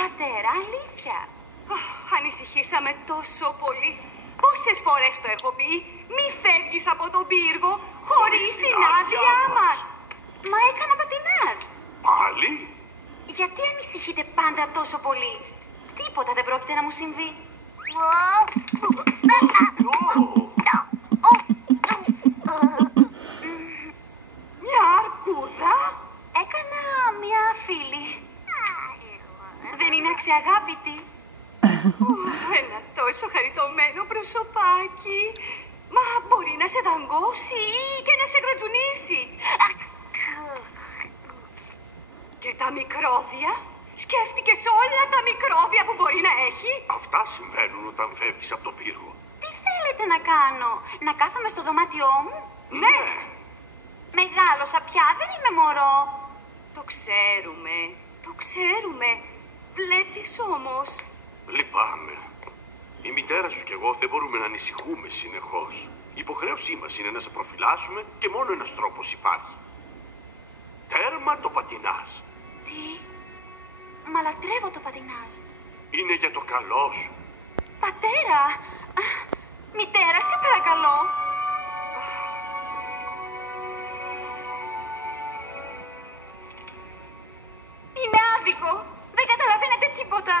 πατέρα, αλήθεια. Ανησυχήσαμε τόσο πολύ. Πόσες φορές το έχω πει, μη φεύγεις από τον πύργο χωρίς την άδειά μας. Μα έκανα πατινάζ. Πάλι? Γιατί ανησυχείτε πάντα τόσο πολύ? Τίποτα δεν πρόκειται να μου συμβεί. Μια αρκούδα? Έκανα μια φίλη. Δεν είναι αξιαγάπητη? Ένα τόσο χαριτωμένο προσωπάκι. Μα μπορεί να σε δαγκώσει ή και να σε γρατζουνίσει. Και τα μικρόβια? Σκέφτηκες όλα τα μικρόβια που μπορεί να έχει? Αυτά συμβαίνουν όταν φεύγεις από τον πύργο. Τι θέλετε να κάνω? Να κάθομαι στο δωμάτιό μου? Ναι. Μεγάλωσα πια, δεν είμαι μωρό. Το ξέρουμε, το ξέρουμε. Βλέπεις όμως. Λυπάμαι. Η μητέρα σου και εγώ δεν μπορούμε να ανησυχούμε συνεχώς. Η υποχρέωσή μας είναι να σε προφυλάσσουμε και μόνο ένας τρόπος υπάρχει. Τέρμα το πατινάζ. Τι? Μα λατρεύω το πατινάζ. Είναι για το καλό σου. Πατέρα! Μητέρα, σε παρακαλώ. Είναι άδικο. Δεν καταλαβαίνετε τίποτα.